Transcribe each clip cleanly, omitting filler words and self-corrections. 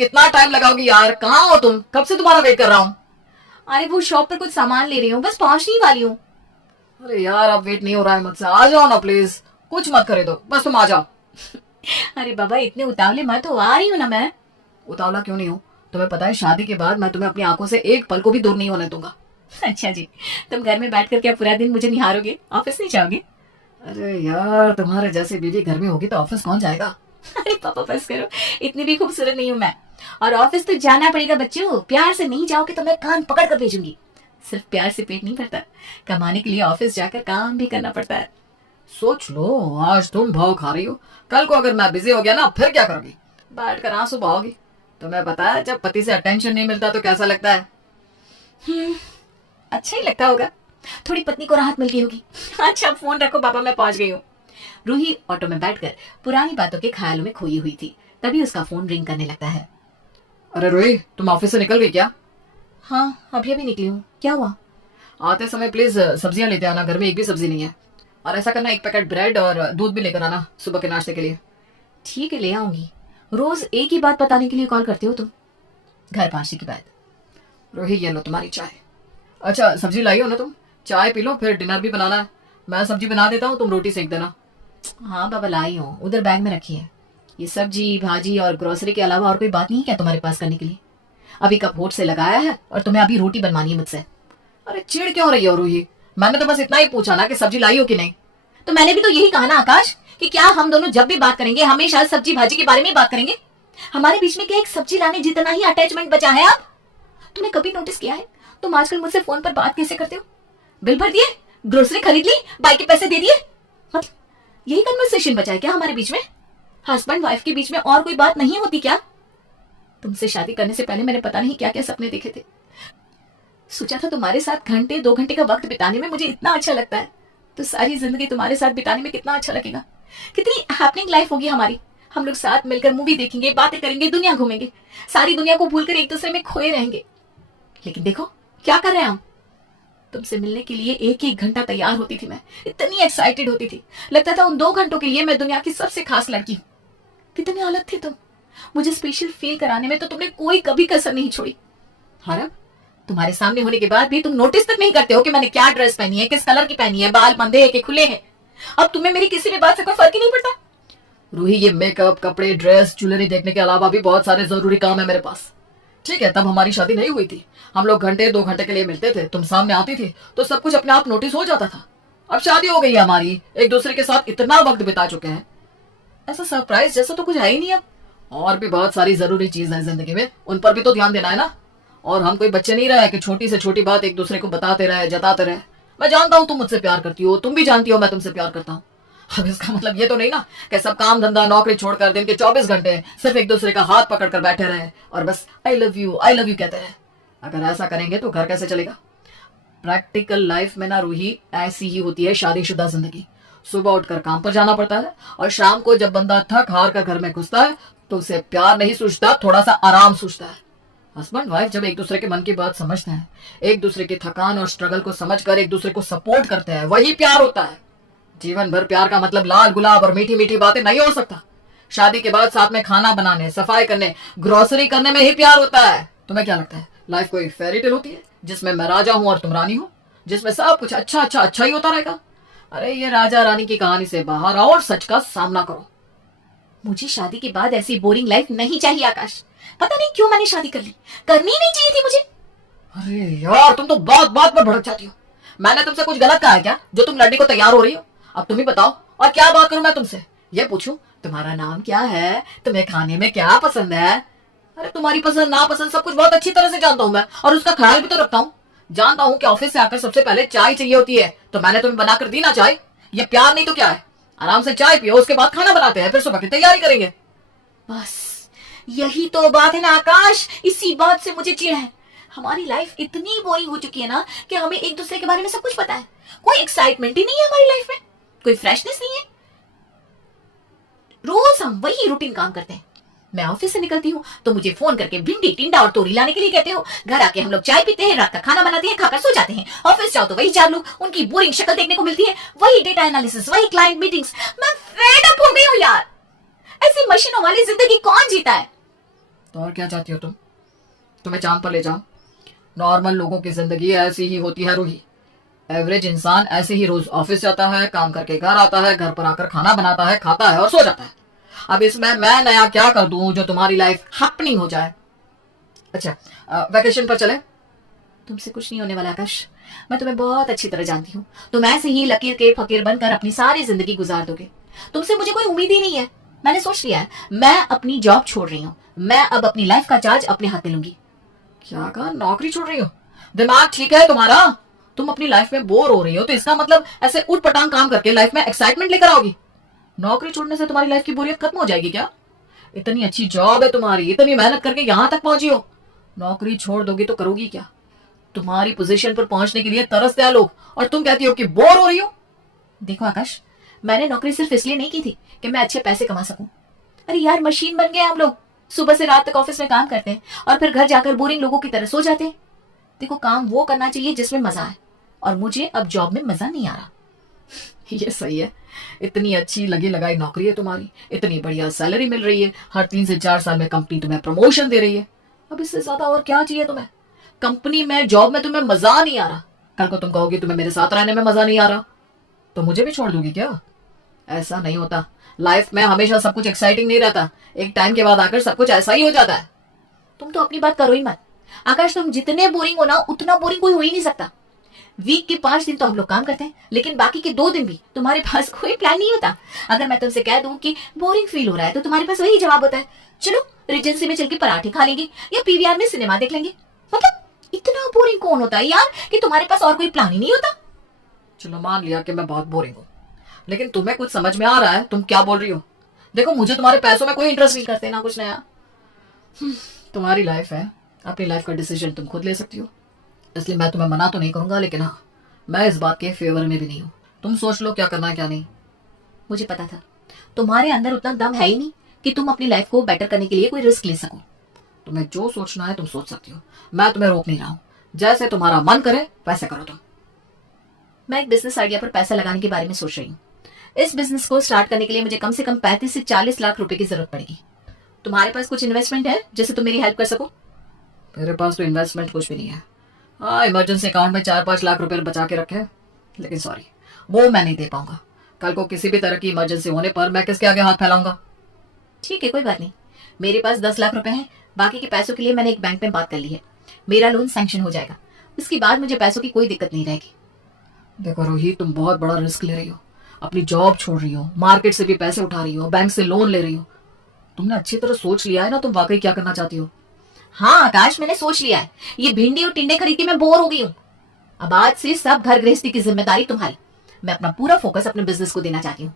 कितना टाइम लगाओगी यार? कहाँ हो तुम? कब से तुम्हारा वेट कर रहा हूँ। अरे वो शॉप पर कुछ सामान ले रही हूँ, बस पहुंचने ही वाली हूँ। अरे यार अब वेट नहीं हो रहा है मुझसे, आ जाओ ना प्लीज, कुछ मत करे दो, बस तुम आ जाओ। अरे बाबा इतने उतावले मत हो, आ रही हूँ ना मैं। उतावला क्यों नहीं हो? तुम्हें पता है शादी के बाद मैं तुम्हें अपनी आंखों से एक पल को भी दूर नहीं होने दूंगा। अच्छा जी, तुम घर में बैठ कर क्या पूरा दिन मुझे निहारोगे? ऑफिस नहीं जाओगे? अरे यार तुम्हारे जैसी बीवी घर में होगी तो ऑफिस कौन जाएगा? अरे पापा बस करो, इतनी भी खूबसूरत नहीं हूँ मैं। और ऑफिस तो जाना पड़ेगा बच्चों, प्यार से नहीं जाओगे तो मैं कान पकड़ कर भेजूंगी। सिर्फ प्यार से पेट नहीं भरता, कमाने के लिए ऑफिस जाकर काम भी करना पड़ता है। सोच लो, आज तुम भाव खा रही हो, कल को अगर मैं बिजी हो गया ना फिर क्या करोगी? बैठ कर आंसू बहाओगी। तुम्हें पता है जब पति से अटेंशन नहीं मिलता तो कैसा लगता है? अच्छा ही लगता होगा, थोड़ी पत्नी को राहत मिल गई होगी। अच्छा फोन रखो पापा, मैं पहुंच गई हूँ। रूही ऑटो में बैठकर पुरानी बातों के ख्यालों में खोई हुई थी, तभी उसका फोन रिंग करने लगता है। अरे रोही, तुम ऑफिस से निकल गई क्या? हाँ अभी अभी निकली हूँ, क्या हुआ? आते समय प्लीज सब्जियां लेते आना, घर में एक भी सब्जी नहीं है। और ऐसा करना, एक पैकेट ब्रेड और दूध भी लेकर आना सुबह के नाश्ते के लिए। ठीक है ले आऊंगी। रोज एक ही बात बताने के लिए कॉल करते हो तुम, घर पहुंचने के बाद। रोही ये लो तुम्हारी चाय। अच्छा सब्जी लाई हो ना तुम? चाय पी लो, फिर डिनर भी बनाना है। मैं सब्जी बना देता हूँ, तुम रोटी सेक देना। हाँ बाबा लाई हूँ, उधर बैग में रखी है। ये सब्जी भाजी और ग्रोसरी के अलावा और कोई बात नहीं है क्या तुम्हारे पास करने के लिए? अभी कप होठ से लगाया है और तुम्हें अभी रोटी बनवानी है मुझसे। अरे चिड़ क्यों रही हो रूही? मैंने तो बस इतना ही पूछा ना कि सब्जी लाई हो कि नहीं। तो मैंने भी तो यही कहा ना आकाश, कि क्या हम दोनों जब भी बात करेंगे हमेशा सब्जी भाजी के बारे में बात करेंगे? हमारे बीच में क्या एक सब्जी लाने जितना ही अटैचमेंट बचा है अब? तुमने कभी नोटिस किया है तुम आजकल मुझसे फोन पर बात कैसे करते हो? बिल भर दिए, ग्रोसरी खरीद ली, बाइक के पैसे दे दिए, मतलब यही कन्वर्सेशन बचा है क्या हमारे बीच में? हस्बैंड वाइफ के बीच में और कोई बात नहीं होती क्या? तुमसे शादी करने से पहले मैंने पता नहीं क्या क्या सपने देखे थे। सोचा था तुम्हारे साथ घंटे 2 घंटे का वक्त बिताने में मुझे इतना अच्छा लगता है, तो सारी जिंदगी तुम्हारे साथ बिताने में कितना अच्छा लगेगा। कितनी हैपनिंग लाइफ होगी हमारी। हम लोग साथ मिलकर मूवी देखेंगे, बातें करेंगे, दुनिया घूमेंगे, सारी दुनिया को भूलकर एक दूसरे में खोए रहेंगे। लेकिन देखो क्या कर रहे हैं हम। तुमसे मिलने के लिए एक एक घंटा तैयार होती थी मैं, इतनी एक्साइटेड होती थी, लगता था उन 2 घंटों के लिए मैं दुनिया की सबसे खास लड़की हूँ। कितने अलग थे तुम, मुझे स्पेशल फील कराने में तो तुमने कोई कभी कसर नहीं छोड़ी। और अब तुम्हारे सामने होने के बाद भी तुम नोटिस तक नहीं करते हो कि मैंने क्या ड्रेस पहनी है, किस कलर की पहनी है, बाल बंधे हैं कि खुले हैं। अब तुम्हें मेरी किसी भी बात से कोई फर्क ही नहीं पड़ता। रूही ये मेकअप, कपड़े, ड्रेस, ज्वेलरी देखने के अलावा भी बहुत सारे जरूरी काम है मेरे पास। ठीक है, तब हमारी शादी नहीं हुई थी, हम लोग घंटे 2 घंटे के लिए मिलते थे, तुम सामने आती थी तो सब कुछ अपने आप नोटिस हो जाता था। अब शादी हो गई है हमारी, एक दूसरे के साथ इतना वक्त बिता चुके हैं, ऐसा सरप्राइज जैसा तो कुछ है ही नहीं अब। और भी बहुत सारी जरूरी चीज है जिंदगी में, उन पर भी तो ध्यान देना है ना। और हम कोई बच्चे नहीं रहे कि छोटी से छोटी बात एक दूसरे को बताते रहे, जताते रहे। मैं जानता हूँ तुम मुझसे प्यार करती हो, तुम भी जानती हो मैं तुमसे प्यार करता हूँ। अब इसका मतलब ये तो नहीं ना कि सब काम धंधा नौकरी छोड़कर दिन के 24 घंटे सिर्फ एक दूसरे का हाथ पकड़कर बैठे रहे और बस आई लव यू कहते रहे। अगर ऐसा करेंगे तो घर कैसे चलेगा? प्रैक्टिकल लाइफ में ना रूही ऐसी ही होती है शादीशुदा जिंदगी। सुबह उठकर काम पर जाना पड़ता है और शाम को जब बंदा थक हार कर घर में घुसता है तो उसे प्यार नहीं सूझता, थोड़ा सा आराम सूझता है। हस्बैंड वाइफ जब एक दूसरे के मन की बात समझते हैं, एक दूसरे की थकान और स्ट्रगल को समझकर एक दूसरे को सपोर्ट करते हैं, वही प्यार होता है। जीवन भर प्यार का मतलब लाल गुलाब और मीठी मीठी बातें नहीं हो सकता। शादी के बाद साथ में खाना बनाने, सफाई करने, ग्रोसरी करने में ही प्यार होता है। तुम्हें क्या लगता है लाइफ कोई फेरी टेल होती है जिसमें मैं राजा हूं और तुम रानी हो, जिसमें सब कुछ अच्छा अच्छा अच्छा ही होता रहेगा? अरे ये राजा रानी की कहानी से बाहर आओ और सच का सामना करो। मुझे शादी के बाद ऐसी बोरिंग लाइफ नहीं चाहिए आकाश। पता नहीं क्यों मैंने शादी कर ली, करनी ही नहीं चाहिए थी मुझे। अरे यार तुम तो बात बात पर भड़क जाती हो। मैंने तुमसे कुछ गलत कहा है क्या जो तुम लड़ने को तैयार हो रही हो? अब तुम ही बताओ, और क्या बात करूं मैं तुमसे? ये पूछूं तुम्हारा नाम क्या है, तुम्हें खाने में क्या पसंद है? अरे तुम्हारी पसंद नापसंद सब कुछ बहुत अच्छी तरह से जानता हूं मैं, और उसका ख्याल भी तो रखता हूं। जानता हूं कि ऑफिस से आकर सबसे पहले चाय चाहिए होती है, तो मैंने तुम्हें बनाकर दी ना चाय। ये प्यार नहीं तो क्या है? आराम से चाय पियो, उसके बाद खाना बनाते हैं, फिर सुबह की तैयारी करेंगे। बस यही तो बात है ना आकाश, इसी बात से मुझे चिढ़ है। हमारी लाइफ इतनी बोरिंग हो चुकी है ना कि हमें एक दूसरे के बारे में सब कुछ पता है, कोई एक्साइटमेंट ही नहीं है हमारी लाइफ में, कोई फ्रेशनेस नहीं है। रोज हम वही रूटीन काम करते हैं। मैं ऑफिस से निकलती हूँ तो मुझे फोन करके भिंडी, टिंडा और तोरी लाने के लिए कहते हो। घर आके हम लोग चाय पीते हैं, रात का खाना बनाते हैं, खाकर सो जाते हैं। ऑफिस जाओ तो वही 4 लोग, उनकी बोरिंग शक्ल देखने को मिलती है, वही डेटा एनालिसिस, वही क्लाइंट मीटिंग्स। मैं फेड अप हो गई हूँ यार। ऐसी मशीनों वाली जिंदगी कौन जीता है? तो और क्या चाहती हो तुम? तुम्हें चांद पर ले जाऊं? नॉर्मल लोगों की जिंदगी ऐसी ही होती है रूही। एवरेज इंसान ऐसे ही रोज ऑफिस जाता है, काम करके घर आता है, घर पर आकर खाना बनाता है, खाता है और सो जाता है। अब इसमें मैं नया क्या कर दूं जो तुम्हारी लाइफ हैपनिंग हो जाए? अच्छा, वैकेशन पर चले? तुमसे कुछ नहीं होने वाला आकाश। मैं तुम्हें बहुत अच्छी तरह जानती हूँ। तुम ऐसे ही लकीर के फकीर बनकर अपनी सारी जिंदगी गुजार दोगे। तुमसे मुझे कोई उम्मीद ही नहीं है। मैंने सोच लिया है, मैं अपनी जॉब छोड़ रही हूँ। मैं अब अपनी लाइफ का चार्ज अपने हाथ में लूंगी। क्या कहा? नौकरी छोड़ रही हो? दिमाग ठीक है तुम्हारा? तुम अपनी लाइफ में बोर हो रही हो तो इसका मतलब ऐसे उठ पटांग काम करके लाइफ में एक्साइटमेंट लेकर आओगी? नौकरी छोड़ने से तुम्हारी लाइफ की बोरियत खत्म हो जाएगी क्या? इतनी अच्छी जॉब है तुम्हारी, इतनी मेहनत करके यहां तक पहुंची हो, नौकरी छोड़ दोगी तो करोगी क्या? तुम्हारी पोजीशन पर पहुंचने के लिए तरसते हैं लोग और तुम कहती हो कि बोर हो रही हो। देखो आकाश, मैंने नौकरी सिर्फ इसलिए नहीं की थी कि मैं अच्छे पैसे कमा सकूं। अरे यार, मशीन बन गए हम लोग। सुबह से रात तक ऑफिस में काम करते हैं और फिर घर जाकर बोरिंग लोगों की तरह सो जाते हैं। देखो, काम वो करना चाहिए जिसमें मजा आए, और मुझे अब जॉब में मजा नहीं आ रहा। ये सही है। इतनी अच्छी लगी लगाई नौकरी है तुम्हारी, इतनी बढ़िया सैलरी मिल रही है, हर 3 से 4 साल में कंपनी तुम्हें प्रमोशन दे रही है। अब इससे ज्यादा और क्या चाहिए तुम्हें? कंपनी में, जॉब में तुम्हें मजा नहीं आ रहा, कल को तुम कहोगे तुम्हें मेरे साथ रहने में मजा नहीं आ रहा, तो मुझे भी छोड़ दोगी क्या? ऐसा नहीं होता। लाइफ में हमेशा सब कुछ एक्साइटिंग नहीं रहता, एक टाइम के बाद आकर सब कुछ ऐसा ही हो जाता है। तुम तो अपनी बात करो ही मत आकाश। तुम जितने बोरिंग हो ना, उतना बोरिंग कोई हो ही नहीं सकता। वीक के 5 दिन तो हम लोग काम करते हैं, लेकिन बाकी के 2 दिन भी तुम्हारे पास कोई प्लान नहीं होता। अगर मैं तुमसे कह दूं कि बोरिंग फील हो रहा है, तो तुम्हारे पास वही जवाब होता है, चलो रिजेंसी में चल के पराठे खा लेंगे या पीवीआर में सिनेमा देख लेंगे। मतलब इतना बोरिंग कौन होता है यार कि तुम्हारे पास और कोई प्लान ही नहीं होता। चलो मान लिया कि मैं बहुत बोरिंग हूँ, लेकिन तुम्हें कुछ समझ में आ रहा है? तुम क्या बोल रही हो? देखो, मुझे तुम्हारे पैसों में कोई इंटरेस्ट नहीं करते ना कुछ नया। तुम्हारी लाइफ है, अपनी लाइफ का डिसीजन तुम खुद ले सकती हो, इसलिए मैं तुम्हें मना तो नहीं करूंगा, लेकिन हाँ, मैं इस बात के फेवर में भी नहीं हूँ। तुम सोच लो क्या करना है क्या नहीं। मुझे पता था तुम्हारे अंदर उतना दम है ही नहीं कि तुम अपनी लाइफ को बेटर करने के लिए कोई रिस्क ले सको। तुम्हें जो सोचना है तुम सोच सकती हो, मैं तुम्हें रोक नहीं रहा हूँ। जैसे तुम्हारा मन करे वैसे करो तुम। मैं एक बिजनेस आइडिया पर पैसा लगाने के बारे में सोच रही हूँ। इस बिजनेस को स्टार्ट करने के लिए मुझे कम से कम 35 से 40 लाख रुपए की जरूरत पड़ेगी। तुम्हारे पास कुछ इन्वेस्टमेंट है जिससे तुम मेरी हेल्प कर सको? मेरे पास तो इन्वेस्टमेंट कुछ भी नहीं है। हाँ, इमरजेंसी अकाउंट में 4-5 लाख रुपए बचा के रखे हैं, लेकिन सॉरी, वो मैं नहीं दे पाऊंगा। कल को किसी भी तरह की इमरजेंसी होने पर मैं किसके आगे हाथ फैलाऊंगा? ठीक है, कोई बात नहीं। मेरे पास 10 लाख रुपए हैं। बाकी के पैसों के लिए मैंने एक बैंक में बात कर ली है। मेरा लोन सैंक्शन हो जाएगा, उसके बाद मुझे पैसों की कोई दिक्कत नहीं रहेगी। देखो रोहित, तुम बहुत बड़ा रिस्क ले रही हो, अपनी जॉब छोड़ रही हो, मार्केट से भी पैसे उठा रही हो, बैंक से लोन ले रही हो। तुमने अच्छी तरह सोच लिया है ना तुम वाकई क्या करना चाहती हो? हाँ आकाश, मैंने सोच लिया है। ये भिंडी और टिंडे खरीद के मैं बोर हो गई हूँ। अब आज से सब घर गृहस्थी की जिम्मेदारी तुम्हारी। मैं अपना पूरा फोकस अपने बिजनेस को देना चाहती हूँ।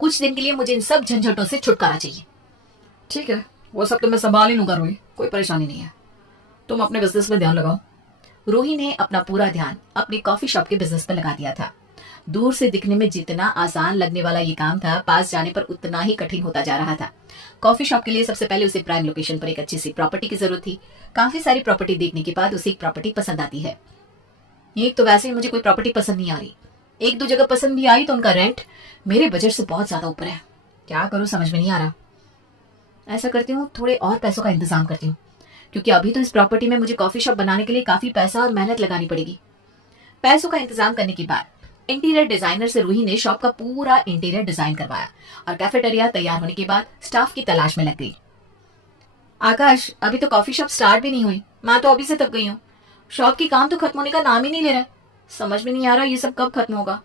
कुछ दिन के लिए मुझे इन सब झंझटों से छुटकारा चाहिए। ठीक है, वो सब तो मैं संभाल ही लूंगा रोहित, कोई परेशानी नहीं है। तुम अपने बिजनेस में ध्यान लगाओ। रूही ने अपना पूरा ध्यान अपनी कॉफी शॉप के बिजनेस पर लगा दिया था। दूर से दिखने में जितना आसान लगने वाला ये काम था, पास जाने पर उतना ही कठिन होता जा रहा था। कॉफी शॉप के लिए सबसे पहले उसे प्राइम लोकेशन पर एक अच्छी सी प्रॉपर्टी की जरूरत थी। काफी सारी प्रॉपर्टी देखने के बाद उसे एक प्रॉपर्टी पसंद आती है। एक तो वैसे ही मुझे कोई प्रॉपर्टी पसंद नहीं आ रही, 1-2 जगह पसंद भी आई तो उनका रेंट मेरे बजट से बहुत ज्यादा ऊपर है। क्या करूं समझ में नहीं आ रहा। ऐसा करती हूँ, थोड़े और पैसों का इंतजाम करती हूँ, क्योंकि अभी तो इस प्रॉपर्टी में मुझे कॉफी शॉप बनाने के लिए काफी पैसा और मेहनत लगानी पड़ेगी। पैसों का इंतजाम करने के बाद इंटीरियर डिजाइनर से रूही ने शॉप का पूरा इंटीरियर डिजाइन करवाया और कैफेटेरिया तैयार होने के बाद स्टाफ की तलाश में लग गई। आकाश, अभी तो कॉफी शॉप स्टार्ट भी नहीं हुई, मैं तो अभी से थक गई हूँ। शॉप की काम तो खत्म होने का नाम ही नहीं ले रहा है। समझ में नहीं आ रहा ये सब कब खत्म होगा।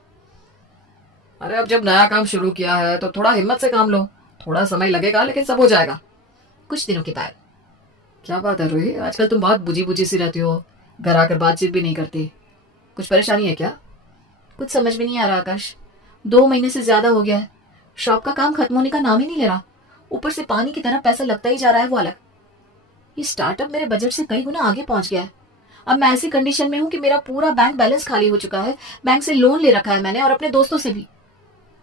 अरे अब जब नया काम शुरू किया है तो थोड़ा हिम्मत से काम लो, थोड़ा समय लगेगा लेकिन सब हो जाएगा कुछ दिनों के बाद। क्या बात है रोहित, आजकल तुम बहुत बुझी बुझी सी रहती हो, घर आकर बातचीत भी नहीं करती। कुछ परेशानी है क्या? कुछ समझ में नहीं आ रहा आकाश। 2 महीने से ज्यादा हो गया है, शॉप का काम खत्म होने का नाम ही नहीं ले रहा। ऊपर से पानी की तरह पैसा लगता ही जा रहा है वो अलग। ये स्टार्टअप मेरे बजट से कई गुना आगे पहुंच गया है। अब मैं ऐसी कंडीशन में हूँ कि मेरा पूरा बैंक बैलेंस खाली हो चुका है। बैंक से लोन ले रखा है मैंने और अपने दोस्तों से भी।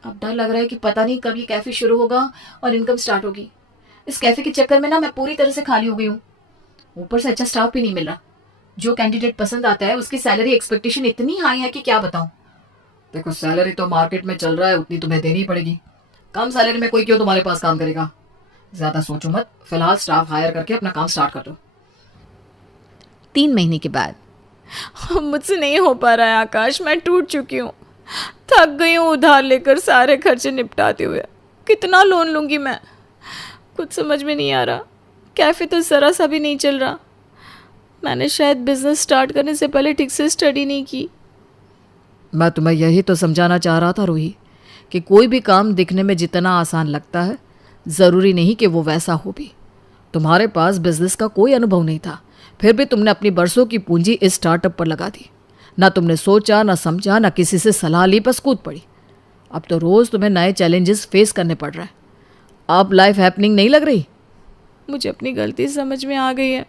अब डर लग रहा है कि पता नहीं कब ये कैफे शुरू होगा और इनकम स्टार्ट होगी। इस कैफे के चक्कर में ना मैं पूरी तरह से खाली हो गई हूँ। ऊपर से अच्छा स्टाफ भी नहीं मिल रहा। जो कैंडिडेट पसंद आता है उसकी सैलरी एक्सपेक्टेशन इतनी हाई है कि क्या बताऊं। देखो, सैलरी तो मार्केट में चल रहा है उतनी तुम्हें देनी पड़ेगी। कम सैलरी में कोई क्यों तुम्हारे पास काम करेगा? ज्यादा सोचो मत, फिलहाल स्टाफ हायर करके अपना काम स्टार्ट कर दो। 3 महीने के बाद। मुझसे नहीं हो पा रहा है आकाश, मैं टूट चुकी हूँ, थक गई हूँ उधार लेकर सारे खर्चे निपटाते हुए। कितना लोन लूँगी मैं, कुछ समझ में नहीं आ रहा। कैफ़े तो ज़रा सा भी नहीं चल रहा। मैंने शायद बिज़नेस स्टार्ट करने से पहले ठीक से स्टडी नहीं की। मैं तुम्हें यही तो समझाना चाह रहा था रूही, कि कोई भी काम दिखने में जितना आसान लगता है ज़रूरी नहीं कि वो वैसा हो भी। तुम्हारे पास बिजनेस का कोई अनुभव नहीं था, फिर भी तुमने अपनी बरसों की पूंजी इस स्टार्टअप पर लगा दी। ना तुमने सोचा, ना समझा, ना किसी से सलाह ली, बस कूद पड़ी। अब तो रोज़ तुम्हें नए चैलेंजेस फेस करने पड़ रहे हैं। अब लाइफ हैपनिंग नहीं लग रही? मुझे अपनी गलती समझ में आ गई है।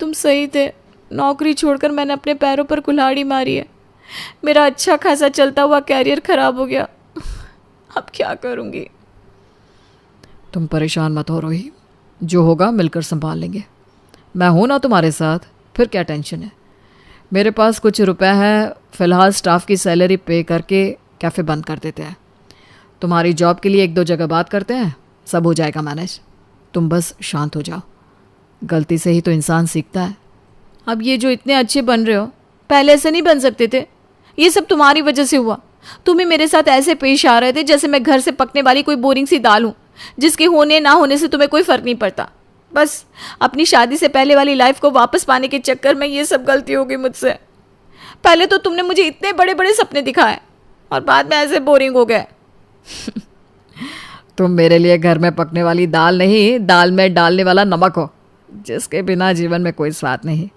तुम सही थे, नौकरी छोड़कर मैंने अपने पैरों पर कुल्हाड़ी मारी है। मेरा अच्छा खासा चलता हुआ कैरियर खराब हो गया। अब क्या करूँगी? तुम परेशान मत हो रोही, जो होगा मिलकर संभाल लेंगे। मैं हूं ना तुम्हारे साथ, फिर क्या टेंशन है। मेरे पास कुछ रुपए हैं, फ़िलहाल स्टाफ की सैलरी पे करके कैफ़े बंद कर देते हैं। तुम्हारी जॉब के लिए 1-2 जगह बात करते हैं, सब हो जाएगा मैनेज। तुम बस शांत हो जाओ, गलती से ही तो इंसान सीखता है। अब ये जो इतने अच्छे बन रहे हो, पहले ऐसे नहीं बन सकते थे। ये सब तुम्हारी वजह से हुआ। तुम ही मेरे साथ ऐसे पेश आ रहे थे जैसे मैं घर से पकने वाली कोई बोरिंग सी दाल हूँ, जिसके होने ना होने से तुम्हें कोई फ़र्क नहीं पड़ता। बस अपनी शादी से पहले वाली लाइफ को वापस पाने के चक्कर में ये सब गलती हो गई मुझसे। पहले तो तुमने मुझे इतने बड़े बड़े सपने दिखाए और बाद में ऐसे बोरिंग हो गए। तुम मेरे लिए घर में पकने वाली दाल नहीं, दाल में डालने वाला नमक हो, जिसके बिना जीवन में कोई स्वाद नहीं।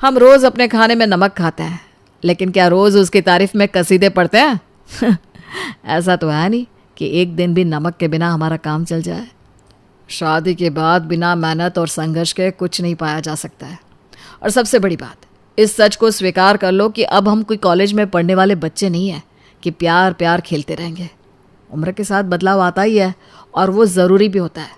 हम रोज़ अपने खाने में नमक खाते हैं, लेकिन क्या रोज़ उसकी तारीफ में कसीदे पढ़ते हैं? ऐसा तो है नहीं कि एक दिन भी नमक के बिना हमारा काम चल जाए। शादी के बाद बिना मेहनत और संघर्ष के कुछ नहीं पाया जा सकता है। और सबसे बड़ी बात, इस सच को स्वीकार कर लो कि अब हम कोई कॉलेज में पढ़ने वाले बच्चे नहीं हैं कि प्यार प्यार खेलते रहेंगे। उम्र के साथ बदलाव आता ही है, और वो ज़रूरी भी होता है।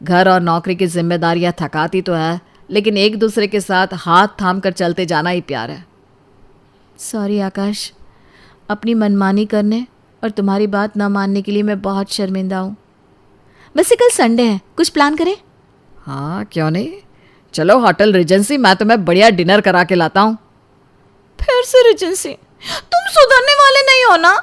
घर और नौकरी की जिम्मेदारियां थकाती तो है, लेकिन एक दूसरे के साथ हाथ थाम कर चलते जाना ही प्यार है। सॉरी आकाश, अपनी मनमानी करने और तुम्हारी बात न मानने के लिए मैं बहुत शर्मिंदा हूँ। वैसे कल संडे है, कुछ प्लान करें? हाँ, क्यों नहीं। चलो होटल रिजेंसी, मैं तुम्हें बढ़िया डिनर करा के लाता हूँ। फिर से रिजेंसी? तुम सुधरने वाले नहीं हो ना।